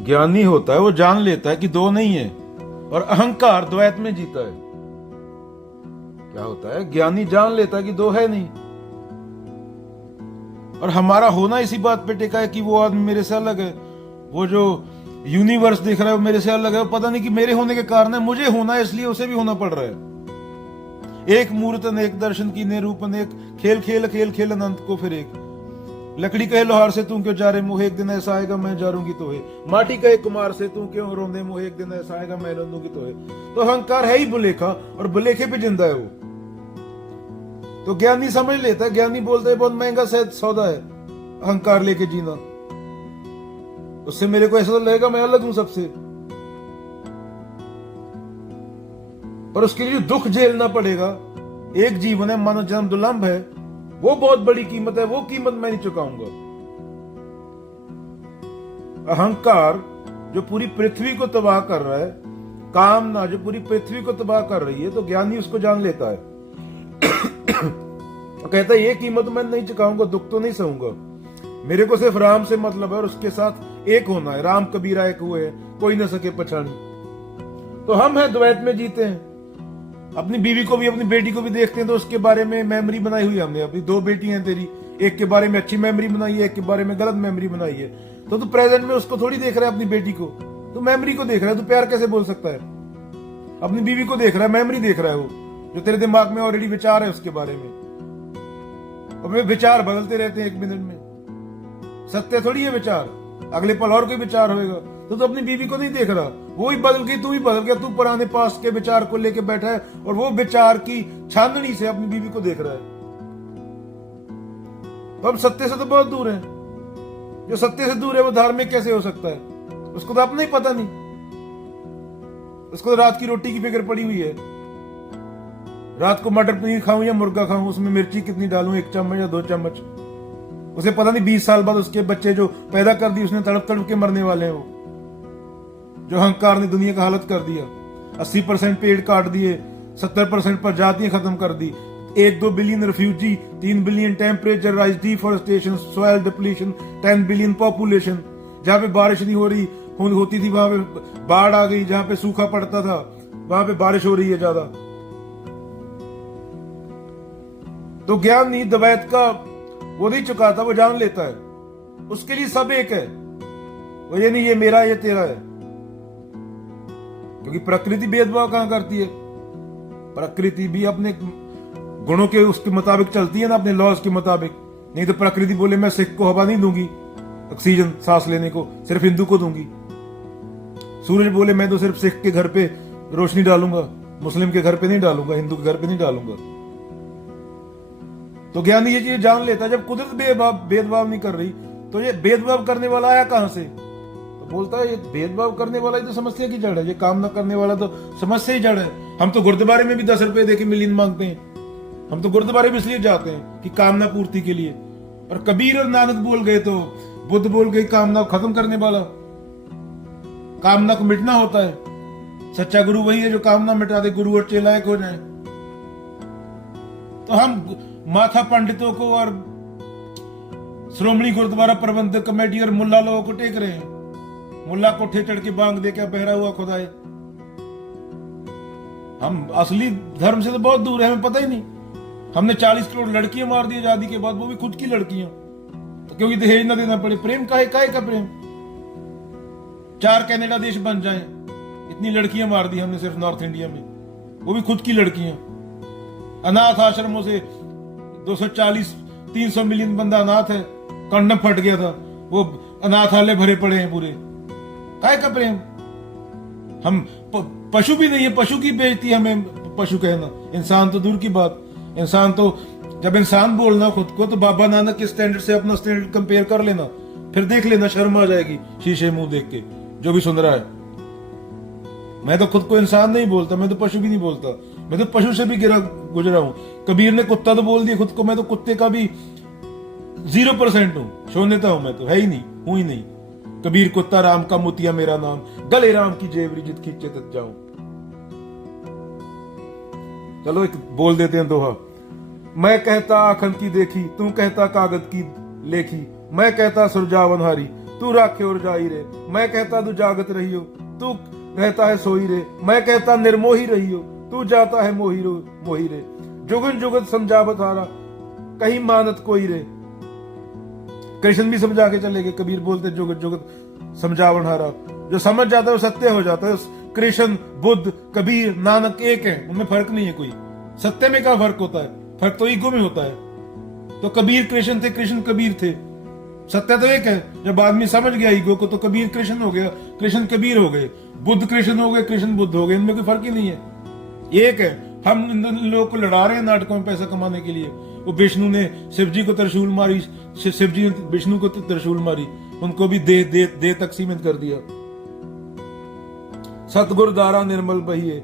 ज्ञानी होता है वो जान लेता है कि दो नहीं है, और अहंकार द्वैत में जीता है। क्या होता है, ज्ञानी जान लेता है कि दो है नहीं, और हमारा होना इसी बात पे टिका है कि वो आदमी मेरे से अलग है, वो जो यूनिवर्स दिख रहा है वो मेरे से अलग है। वो पता नहीं कि मेरे होने के कारण है, मुझे होना है इसलिए उसे भी होना पड़ रहा है। एक मूर्त अनेक दर्शन की रूप अनेक, खेल खेल खेल खेल अनंत को फिर एक। लकड़ी कहे लोहार से तू क्यों जा रे मुँह, एक दिन ऐसा आएगा मैं जारूंगी तो है। माटी कहे कुमार से तू क्यों रोंदे मुँह, एक दिन ऐसा आएगा मैं रोंदूंगी तो है। तो अहंकार है ही बुलेखा, और बुलेखे पे जिंदा है वो। तो ज्ञानी समझ लेता है, ज्ञानी बोलता है बहुत महंगा सौदा है अहंकार लेके जीना, उससे मेरे को ऐसा लगेगा मैं अलग हूं सबसे, पर उसके लिए दुख झेलना पड़ेगा। एक जीवन है, मानव जन्म दुर्लभ है, वो बहुत बड़ी कीमत है, वो कीमत मैं नहीं चुकाऊंगा। अहंकार जो पूरी पृथ्वी को तबाह कर रहा है, कामना जो पूरी पृथ्वी को तबाह कर रही है, तो ज्ञानी उसको जान लेता है। कहता है ये कीमत मैं नहीं चुकाऊंगा, दुख तो नहीं सहूंगा, मेरे को सिर्फ राम से मतलब है और उसके साथ एक होना है। राम कबीरा एक हुए हैं, कोई न सके पछाड़ी। तो हम हैं द्वैत में जीते हैं। अपनी बीवी को भी, अपनी बेटी को भी देखते हैं तो उसके बारे में मेमोरी बनाई हुई हमने। अपनी दो बेटियां हैं तेरी, एक के बारे में अच्छी मेमोरी बनाई है, एक के बारे में गलत मेमोरी बनाई है। तो तू प्रेजेंट में उसको थोड़ी देख रहा है, अपनी बेटी को, तू मेमोरी को देख रहा है। तू प्यार कैसे बोल सकता है? अपनी बीवी को देख रहा है, मेमोरी देख रहा है, वो जो तेरे दिमाग में ऑलरेडी विचार है उसके बारे में। और वे विचार बदलते रहते हैं एक मिनट में, सत्य थोड़ी है विचार, अगले पल और कोई विचार होएगा। तो अपनी बीवी को नहीं देख रहा, वो ही बदल गई, तू ही बदल गया। तू पुराने पास के विचार को लेके बैठा है और वो विचार की छाननी से अपनी बीवी को देख रहा है। तो अब सत्य से तो बहुत दूर है। जो सत्य से दूर है वो धार्मिक कैसे हो सकता है? उसको तो अपना ही पता नहीं, उसको तो रात की रोटी की फिक्र पड़ी हुई है। रात को मटर पनीर खाऊं या मुर्गा खाऊं, उसमें मिर्ची कितनी डालूं, 1 चम्मच या 2 चम्मच। उसे पता नहीं 20 साल बाद उसके बच्चे जो पैदा कर दी उसने तड़प तड़प के मरने वाले हैं। वो जो अहंकार ने दुनिया का हालत कर दिया, 80% पेड़ काट दिए, 70% प्रजातियां खत्म कर दी, 1-2 billion refugee, 3 billion temperature rise, deforestation, soil depletion, 10 billion population. जहां पे बारिश नहीं हो रही होती थी वहां पे बाढ़ आ गई, जहां पे सूखा पड़ता था वहां पे बारिश हो रही है ज्यादा। तो ज्ञान नहीं द्वैत का वो नहीं चुकाता, वो जान लेता है, उसके लिए सब एक है। वो ये नहीं ये मेरा ये तेरा है, क्योंकि प्रकृति भेदभाव कहां करती है? प्रकृति भी अपने गुणों के उसके मुताबिक चलती है ना, अपने लॉज के मुताबिक। नहीं तो प्रकृति बोले मैं सिख को हवा नहीं दूंगी ऑक्सीजन सांस लेने को, सिर्फ हिंदू को दूंगी। सूरज बोले मैं तो सिर्फ सिख के घर पे रोशनी डालूंगा, मुस्लिम के घर पे नहीं डालूंगा, हिंदू के घर पे नहीं डालूंगा। तो ज्ञानी ये चीज जान लेता है। जब कुदरत भेदभाव नहीं कर रही तो ये भेदभाव करने वाला आया कहां से? तो बोलता है ये भेदभाव करने वाला ही तो समस्या की जड़ है, ये कामना करने वाला तो समस्या ही जड़ है। हम तो गुरुद्वारे में भी 10 रुपए देके मिलियन मांगते हैं। हम तो गुरुद्वारे में इसलिए जाते हैं कि कामना पूर्ति के लिए। और कबीर और नानक बोल गए तो बुद्ध बोल गए कामना को खत्म करने वाला। कामना को मिटना होता है। सच्चा गुरु वही है जो कामना मिटा दे, गुरु और चेला एक हो जाए। तो हम माथा पंडितों को और श्रोमणी गुरुद्वारा प्रबंधक कमेटी और मुल्ला लोगों को टेक रहे हैं। मुल्ला को ठे चढ़ के बांग दे क्या बहरा हुआ खुदाए। हम असली धर्म से तो बहुत दूर है, हमें पता ही नहीं। हमने 40 करोड़ लड़कियां मार दी आजादी के बाद, वो भी खुद की लड़कियां, तो क्योंकि दहेज ना देना पड़े। प्रेम काहे का प्रेम? 4 कनाडा देश बन जाए, इतनी लड़कियां मार दी हमने सिर्फ नॉर्थ इंडिया में, वो भी खुद की लड़कियां। अनाथ आश्रमों से 240-300 मिलियन बंदा अनाथ है, कंडम फट गया था, वो अनाथालय भरे पड़े हैं पूरे। काय का प्रेम? हम पशु भी नहीं है, पशु की बेइज्जती हमें पशु कहना। इंसान तो दूर की बात। इंसान तो जब इंसान बोलना खुद को, तो बाबा नानक के स्टैंडर्ड से अपना स्टैंडर्ड कंपेयर कर लेना, फिर देख लेना शर्म आ जाएगी शीशे मुंह देख के जो भी सुन रहा है। मैं तो खुद को इंसान नहीं बोलता, मैं तो पशु भी नहीं बोलता, मैं तो पशु से भी गुजरा हूं। कबीर ने कुत्ता तो बोल दिया खुद को, मैं तो कुत्ते का भी 0% हूं, शून्यता हूं, मैं तो है ही नहीं, हूं ही नहीं। कबीर कुत्ता राम का मोतिया मेरा नाम, गले राम की जेवरी जित खींचे तक जाऊं। चलो एक बोल देते हैं दोहा। मैं कहता आखन की देखी, तू कहता कागज की लेखी, मैं कहता सुरजावन हारी, तू राखे और जाई रे। मैं कहता तू जागत रही हो, तू रहता है सोई रे। मैं कहता निर्मोही रही हो, तू जाता है मोही रे। जुगन जुगत समझावत हारा, कहीं मानत कोई रे। कृष्ण भी समझा के चले गए, कबीर बोलते जुगत जुगत समझावन हारा। जो समझ जाता है वो सत्य हो जाता है। कृष्ण, बुद्ध, कबीर, नानक एक है, उनमें फर्क नहीं है कोई। सत्य में क्या फर्क होता है? फर्क तो ईगो में होता है। तो कबीर कृष्ण थे, कृष्ण कबीर थे। सत्य तो एक है। जब आदमी समझ गया ईगो को तो कबीर कृष्ण हो गया, कृष्ण कबीर हो गए, बुद्ध कृष्ण हो गए, कृष्ण बुद्ध हो गए। इनमें कोई फर्क ही नहीं है, एक है। हम लोगों को लड़ा रहे हैं नाटकों में पैसा कमाने के लिए। वो विष्णु ने शिव जी को त्रिशूल मारी, शिव जी ने विष्णु को त्रिशूल मारी, उनको भी दे तक सीमित कर दिया। सतगुर दारा निर्मल बहिए,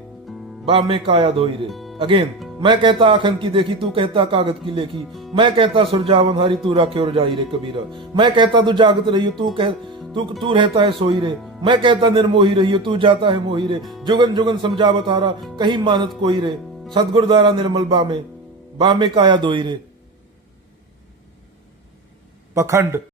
बा में काया धोई रे। अगेन, मैं कहता आखन की देखी, तू कहता कागज की लेखी। मैं कहता सुरजावन हारी, तू राखे और जाई रे कबीरा। मैं कहता तू जागत रही हो, तू रहता है सोई रे। मैं कहता निर्मोही रही हो, तू जाता है मोही रे। जुगन जुगन समझावत हारा, कहीं मानत कोई रे। सतगुर दारा निर्मल बा में काया धोई रे। पखंड।